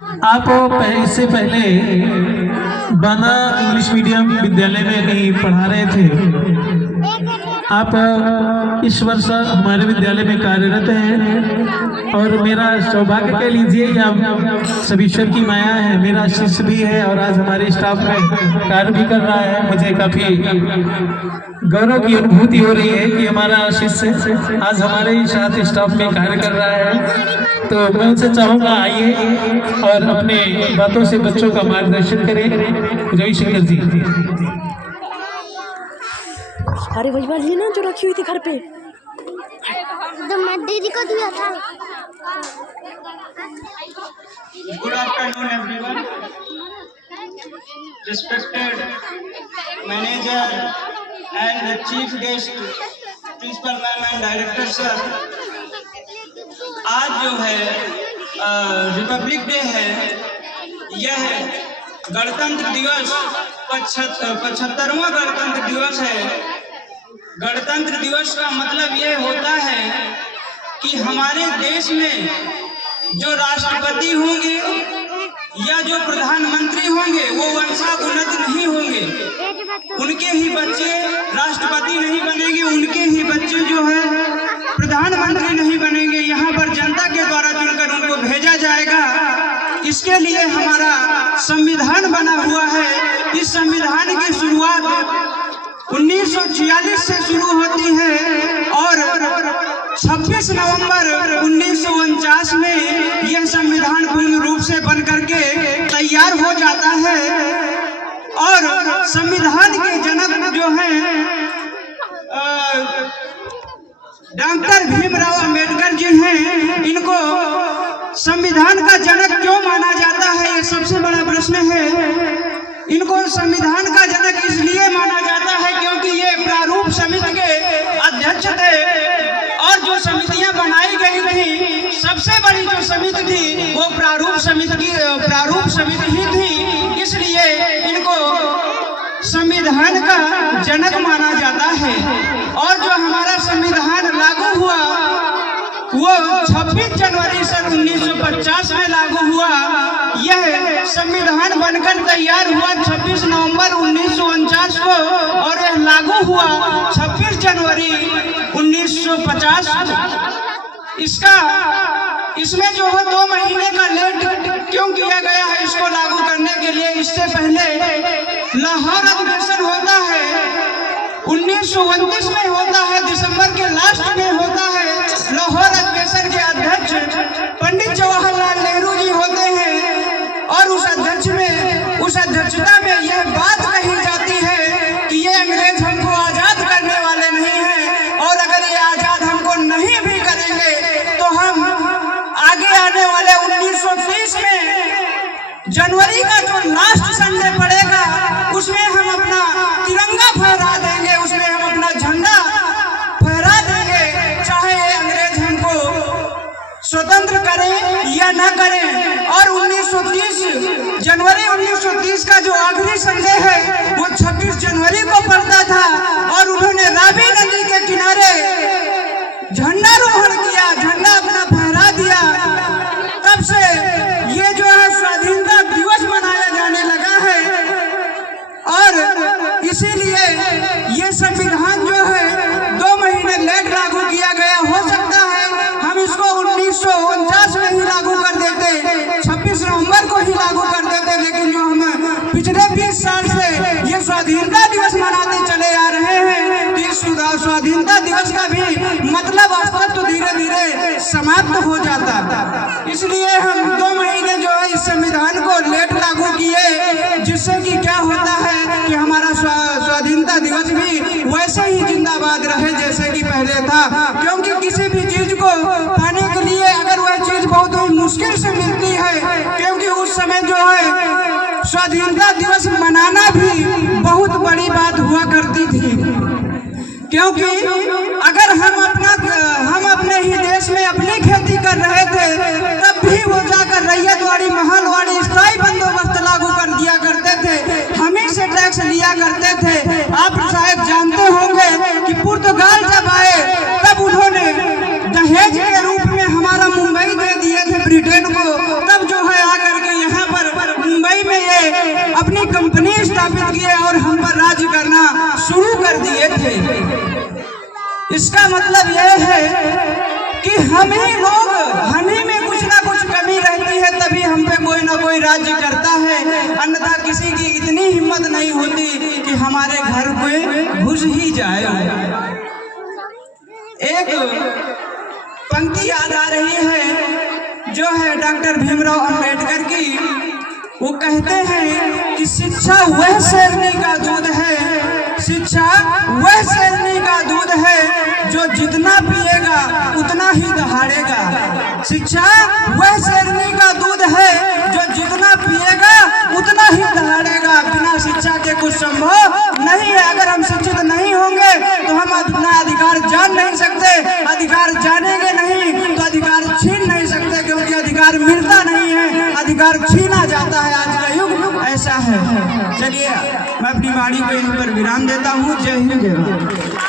आप इससे पहले बना इंग्लिश मीडियम विद्यालय में भी पढ़ा रहे थे। आप इस वर्ष हमारे विद्यालय में कार्यरत हैं और मेरा सौभाग्य कह लीजिए कि आप सभी ईश्वर की माया है। मेरा शिष्य भी है और आज हमारे स्टाफ में कार्य भी कर रहा है। मुझे काफी गौरव की अनुभूति हो रही है कि हमारा शिष्य आज हमारे ही साथ स्टाफ में कार्य कर रहा है। तो मैं उनसे चाहूंगा आइए और अपने बातों से बच्चों का मार्गदर्शन करें। रविशंकर जी। अरे वही बात ना जो रखी हुई थी घर पे, तो मैं दीदी को दिया था। Good afternoon, everyone. Respected manager and chief guest, principal ma'am and director sir. आज जो है रिपब्लिक डे है। यह गणतंत्र दिवस 75वां गणतंत्र दिवस है। गणतंत्र दिवस का मतलब ये होता है कि हमारे देश में जो राष्ट्रपति होंगे या जो प्रधानमंत्री होंगे वो वंशानुगत नहीं होंगे। उनके ही बच्चे राष्ट्रपति नहीं बनेंगे, उनके ही बच्चे जो है प्रधानमंत्री नहीं बनेंगे। यहाँ पर जनता के द्वारा चुनकर उनको भेजा जाएगा। इसके लिए हमारा संविधान बना हुआ है। इस संविधान की शुरुआत 1946 से शुरू होती है और 26 नवंबर 1949 में यह संविधान पूर्ण रूप से बन करके तैयार हो जाता है। और संविधान के जनक जो हैं डॉक्टर भीमराव अंबेडकर जी हैं। इनको संविधान का जनक क्यों माना जाता है, ये सबसे बड़ा प्रश्न है। इनको संविधान का जनक इसलिए माना जाता है क्योंकि ये प्रारूप समिति के अध्यक्ष थे और जो समितियां बनाई गई थी, सबसे बड़ी जो समिति थी वो प्रारूप समिति ही थी। इसलिए इनको संविधान का जनक माना जाता है। और जो हमारा संविधान लागू हुआ वो 26 जनवरी सन 1950 में लागू हुआ। यह संविधान बनकर तैयार हुआ 26 नवंबर 1949 को और यह लागू हुआ 26 जनवरी 1950 को। इसमें जो है 2 महीने का लेट क्यों किया गया है इसको लागू करने के लिए? इससे पहले लाहौर अधिवेशन होता है, 1929 में होता है, दिसंबर के लास्ट में होता है। लाहौर अधिवेशन के अध्यक्ष पंडित जवाहरलाल नेहरू जी होते हैं और उस अध्यक्षता में यह बात कही जाती है कि ये अंग्रेज हमको आजाद करने वाले नहीं हैं और अगर ये आजाद हमको नहीं भी करेंगे तो हम आगे आने वाले 1930 में जनवरी का जो लास्ट संडे पड़ेगा उसमें हम अपना तिरंगा फहरा देंगे, उसमें हम अपना झंडा फहरा देंगे, चाहे अंग्रेज हमको स्वतंत्र करें या न करें। और 1930 जनवरी 1930 का जो आखिरी संडे है वो 26 जनवरी को पड़ता था और उन्होंने रावी नदी के किनारे झंडारोहण किया, झंडा अपना फहरा दिया। तब से ये जो है स्वाधीनता दिवस मनाया जाने लगा है और इसीलिए ये संविधान जो है 2 महीने लेट लागू किया गया। हो सकता है हम इसको 1949 में ही लागू कर देते, 26 नवंबर को ही लागू कर देते, लेकिन जो हम पिछले 20 साल से ये स्वाधीनता दिवस मनाते चले आ रहे हैं तो इस स्वाधीनता दिवस का भी मतलब अस्तित्व धीरे धीरे समाप्त हो जाता। इसलिए हम 2 महीने जो है इस संविधान को लेट लागू किए, जिससे कि क्या होता है कि हमारा स्वाधीनता दिवस भी वैसे ही जिंदाबाद रहे जैसे कि पहले था। क्योंकि किसी भी चीज को पाने के लिए अगर वह चीज बहुत ही मुश्किल से मिलती है, क्योंकि उस समय जो है स्वाधीनता दिवस मनाना भी बहुत बड़ी बात हुआ करती थी। क्योंकि अगर हम अपने ही देश में अपनी खेती कर रहे थे तब भी वो जाकर रैयतवाड़ी महलवाड़ी स्थायी बंदोबस्त लागू कर दिया करते थे, हम ही से टैक्स लिया करते थे। आप शायद जानते होंगे कि पुर्तगाल जब आए तब उन्होंने दहेज के रूप में हमारा मुंबई दे दिए थे ब्रिटेन को। तब जो है आकर के कर दिए थे। इसका मतलब यह है कि हम ही में कुछ ना कुछ कमी रहती है, तभी हम पे कोई ना कोई राज्य करता है, अन्यथा किसी की इतनी हिम्मत नहीं होती कि हमारे घर पे घुस ही जाए। एक पंक्ति याद आ रही है जो है डॉक्टर भीमराव अंबेडकर की। वो कहते हैं कि शिक्षा वह शेरनी का दूध है, शिक्षा वह शेरनी का दूध है जो जितना पिएगा उतना ही दहाड़ेगा। शिक्षा वह शेरनी का दूध है जो जितना पिएगा उतना ही दहाड़ेगा। बिना शिक्षा के कुछ संभव नहीं है। अगर हम शिक्षित नहीं होंगे तो हम अपना अधिकार जान नहीं सकते, अधिकार जानेंगे नहीं तो अधिकार छीन नहीं सकते, क्योंकि अधिकार मिलता नहीं है, अधिकार छीना जाता है। आज का युग ऐसा है। चलिए मैं अपनी वाणी को यहीं पर विराम देता हूँ। जय हिंद, जय भारत।